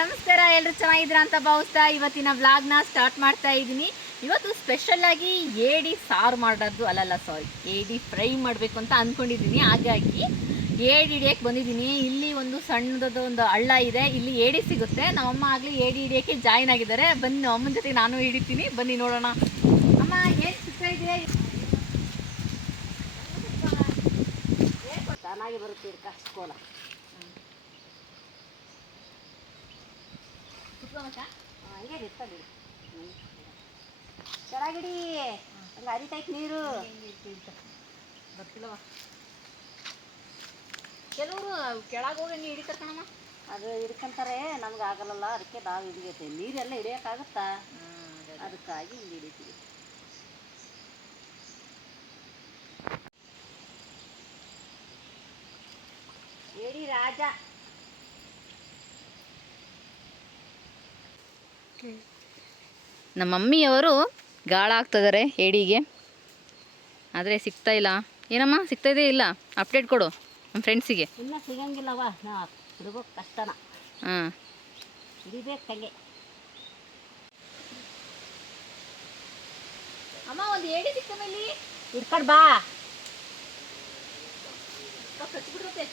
ನಮಸ್ಕಾರ, ಎಲ್ಲರೂ ಚೆನ್ನಾಗಿದ್ದೀರಾ ಅಂತ ಭಾವಿಸ್ತಾ ಇವತ್ತಿನ ವ್ಲಾಗ್ನ ಸ್ಟಾರ್ಟ್ ಮಾಡ್ತಾ ಇದ್ದೀನಿ. ಇವತ್ತು ಸ್ಪೆಷಲ್ ಆಗಿ ಏಡಿ ಸಾರು ಮಾಡೋದು ಏಡಿ ಫ್ರೈ ಮಾಡಬೇಕು ಅಂತ ಅಂದ್ಕೊಂಡಿದ್ದೀನಿ. ಹಾಗಾಗಿ ಏಡಿ ಹಿಡಿಯೋಕ್ಕೆ ಬಂದಿದ್ದೀನಿ. ಇಲ್ಲಿ ಒಂದು ಸಣ್ಣದೊಂದು ಒಂದು ಹಳ್ಳ ಇದೆ, ಇಲ್ಲಿ ಏಡಿ ಸಿಗುತ್ತೆ. ನಮ್ಮಮ್ಮ ಆಗಲಿ ಏಡಿ ಹಿಡಿಯೋಕ್ಕೆ ಜಾಯಿನ್ ಆಗಿದ್ದಾರೆ. ಬನ್ನಿ ಅಮ್ಮನ ಜೊತೆ ನಾನು ಹಿಡಿತೀನಿ, ಬನ್ನಿ ನೋಡೋಣ. ಅಮ್ಮ ಏನು ಸಿಗ್ತಾ ಇದೆ? ಚೆನ್ನಾಗಿ ಬರುತ್ತೆ ಕಸ್ಕೋಲ ಹಂಗೆ ಇರ್ತದೆ. ಕೆಳಗಿಡಿ ಹಂಗೆ ಹರಿತೈತೆ ನೀರು. ಗೊತ್ತಿಲ್ಲವ, ಕೆಲವರು ಕೆಳಗೆ ಹೋಗಿ ನೀರು ಹಿಡಿತಾರೆ ಕಣಮ್ಮ. ಅದು ಹಿಡ್ಕೊಂತಾರೆ, ನಮ್ಗೆ ಆಗಲ್ಲ. ಅದಕ್ಕೆ ನಾವು ಹಿಡಿಯತ್ತೆ. ನೀರೆಲ್ಲ ಹಿಡಿಯೋಕ್ಕಾಗುತ್ತಾ? ಅದಕ್ಕಾಗಿ ಹಿಂಗೆ ಹಿಡಿತೀವಿ. ಏಡಿ ರಾಜ. ನಮ್ಮ ಮಮ್ಮಿಯವರು ಗಾಳ ಹಾಕ್ತಿದ್ದಾರೆ ಏಡಿಗೆ, ಆದರೆ ಸಿಗ್ತಾ ಇಲ್ಲ. ಏನಮ್ಮ ಸಿಗ್ತಾ ಇದೆ? ಇಲ್ಲ, ಅಪ್ಡೇಟ್ ಕೊಡು ನಮ್ಮ ಫ್ರೆಂಡ್ಸಿಗೆ. ಇನ್ನೂ ಸಿಗಂಗಿಲ್ಲವ, ನಾ ಹಿಡ್ಬೇಕು ಕಷ್ಟನ. ಹಾಂ, ಹಿಡಿಬೇಕು ಹಂಗೆ. ಅಮ್ಮ ಒಂದು ಏಡಿ ಸಿಕ್ತ ಮೇಲೆ ಹಿಡ್ಕೊಂಡು ಬಾ. ಕಚ್ಚಿಬಿಡುತ್ತೆ.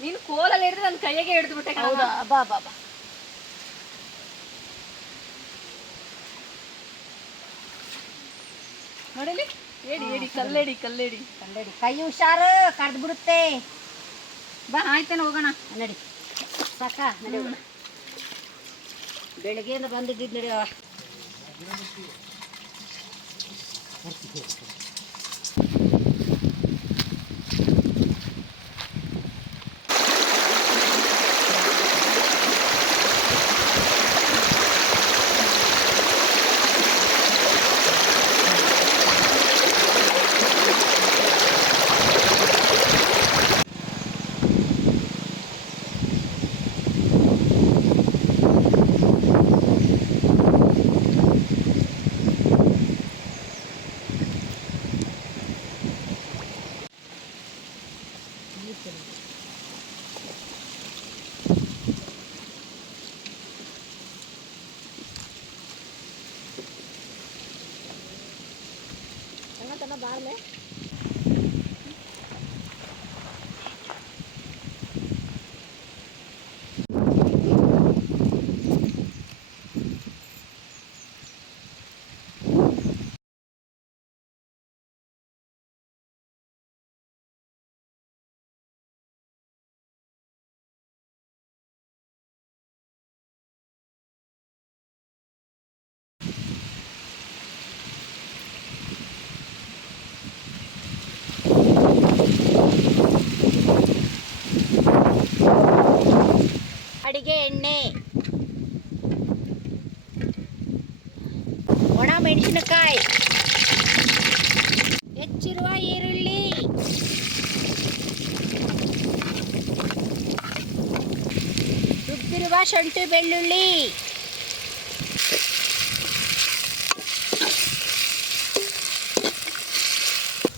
ನೀನು ಕೋಲಲ್ಲಿ ಹಿಡಿದ್ರೆ ನನ್ನ ಕೈಯಾಗೆ ಹಿಡಿದು ಬಿಟ್ಟೆ. ಹೌದಾ? ಬಾ ಬಾ ಬಾ. ನೋಡಿಲಿ, ಏಡಿ ಏಡಿ ಕಲ್ಲೇಡಿ ಕಲ್ಲೇಡಿ ಕಲ್ಲೇಡಿ. ಕೈ ಹುಷಾರು, ಕಡ್ದು ಬಿಡುತ್ತೆ. ಬಾ, ಆಯ್ತೇನೆ, ಹೋಗೋಣ ನಡಿ. ಸಾಕ ನಡಿ. ಬೆಳಗ್ಗೆಯಿಂದ ಬಂದಿದ್ದು ನಡಿಯವ. ಬಾರ್ಲೆ ಅಡಿಗೆ ಎಣ್ಣೆ, ಒಣ ಮೆಣಸಿನಕಾಯಿ, ಹೆಚ್ಚಿರುವ ಈರುಳ್ಳಿ, ರುಬ್ಬಿರುವ ಶುಂಠಿ ಬೆಳ್ಳುಳ್ಳಿ,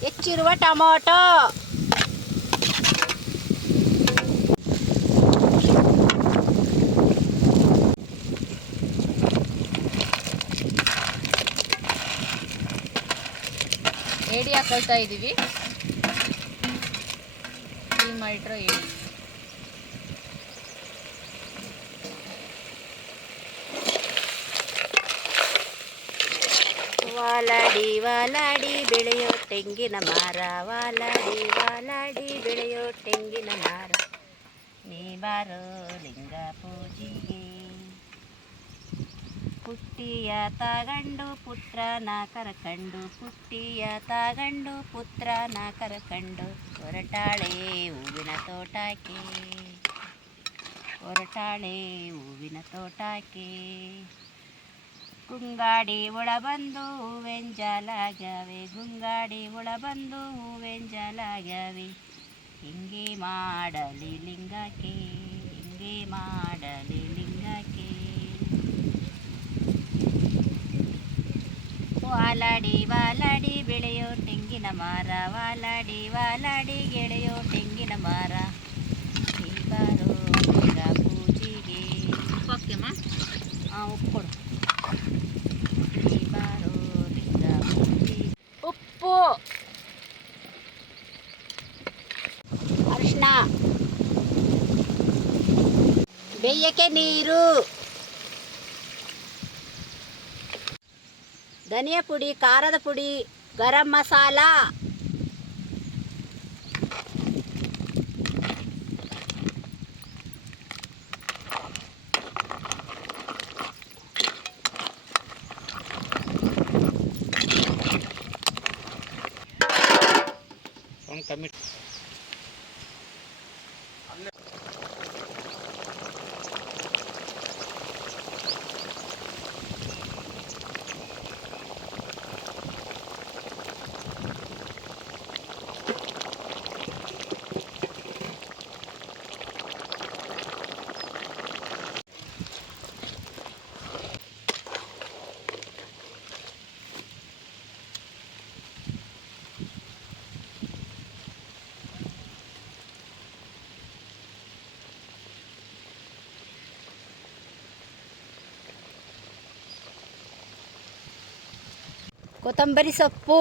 ಹೆಚ್ಚಿರುವ ಟೊಮೊಟೊ, ಏಡಿ ಹಾಕೊಳ್ತಾ ಇದ್ದೀವಿ. ಕ್ಲೀನ್ ಮಾಡಿಟ್ರೋ ಏಡಿ. ವಾಲಾಡಿ ವಾಲಾಡಿ ಬೆಳೆಯೋ ತೆಂಗಿನ ಮರ, ವಾಲಾಡಿ ವಾಲಾಡಿ ಬೆಳೆಯೋ ತೆಂಗಿನ ಮರ, ನೀ ಬಾರೋ ಲಿಂಗ ಪೂಜೆಗೆ. ಪುಟ್ಟಿಯ ತಗಂಡು ಪುತ್ರನ ಕರಕಂಡು, ಪುಟ್ಟಿಯ ತಗಂಡು ಪುತ್ರನ ಕರಕಂಡು, ಹೊರಟಾಳೆ ಹೂವಿನ ತೋಟಕ್ಕೆ, ಹೊರಟಾಳೆ ಹೂವಿನ ತೋಟಕ್ಕೆ. ಗುಂಗಾಡಿ ಒಳ ಬಂದು ಹೂವೆಂಜಲಾಗ್ಯಾವೆ, ಗುಂಗಾಡಿ ಒಳ ಬಂದು ಹೂವೆಂಜಲಾಗ್ಯಾವೆ, ಹಿಂಗೆ ಮಾಡಲಿ ಲಿಂಗಕ್ಕೆ, ಹಿಂಗೆ ಮಾಡಲಿ ಲಿಂಗಕ್ಕೆ. ವಾಲಾಡಿ ವಾಲಾಡಿ ಬೆಳೆಯೋ ತೆಂಗಿನ ಮರ, ವಾಲಾಡಿ ವಾಲಾಡಿ ಗೆಳೆಯೋ ತೆಂಗಿನ ಮರ, ನೀ ಬೇಯಕ್ಕೆ ನೀರು, ಧನಿಯಾ ಪುಡಿ, ಖಾರದ ಪುಡಿ, ಗರಂ ಮಸಾಲ, ಕೊತ್ತಂಬರಿ ಸೊಪ್ಪು,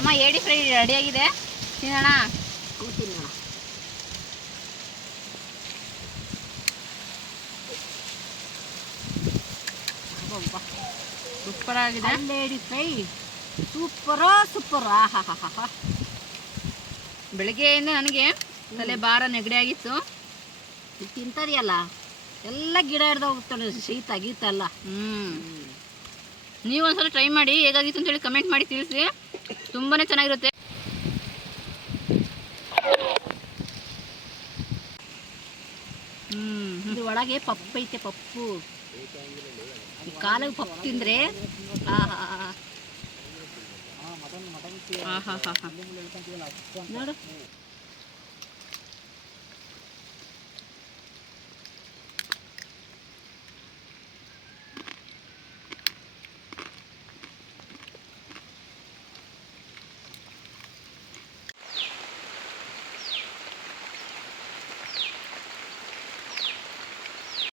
ಅಮ್ಮ ಏಡಿ ಫ್ರೈ ರೆಡಿಯಾಗಿದೆ, ತಿನ್ನೋಣ. ತಿನ್ನೋಣ. ಸೂಪರ್ ಆಗಿದೆ. ಏಡಿ ಫ್ರೈ ಸೂಪರೋ ಸೂಪರ್. ಆಹಾ, ಬೆಳಗ್ಗೆಯಿಂದ ನನಗೆ ತಲೆ ಭಾರ ನೆಗಡಿ ಆಗಿತ್ತು. ತಿಂತದಿಯಲ್ಲ ಎಲ್ಲ ಗಿಡ ಹಿಡ್ದು ಹೋಗ್ತಾನೆ, ಶೀತ ಗೀತ ಎಲ್ಲ. ನೀವು ಒಂದ್ಸಲ ಟ್ರೈ ಮಾಡಿ, ಹೇಗಾಗಿತ್ತು ಅಂತೇಳಿ ಕಮೆಂಟ್ ಮಾಡಿ ತಿಳಿಸಿ. ತುಂಬಾ ಚೆನ್ನಾಗಿರುತ್ತೆ. ಇದು ಒಳಗೆ ಪಪ್ಪು ಐತೆ, ಪಪ್ಪು. ಈ ಕಾಲಿಗೆ ಪಪ್ಪು ತಿಂದರೆ ನೋಡು.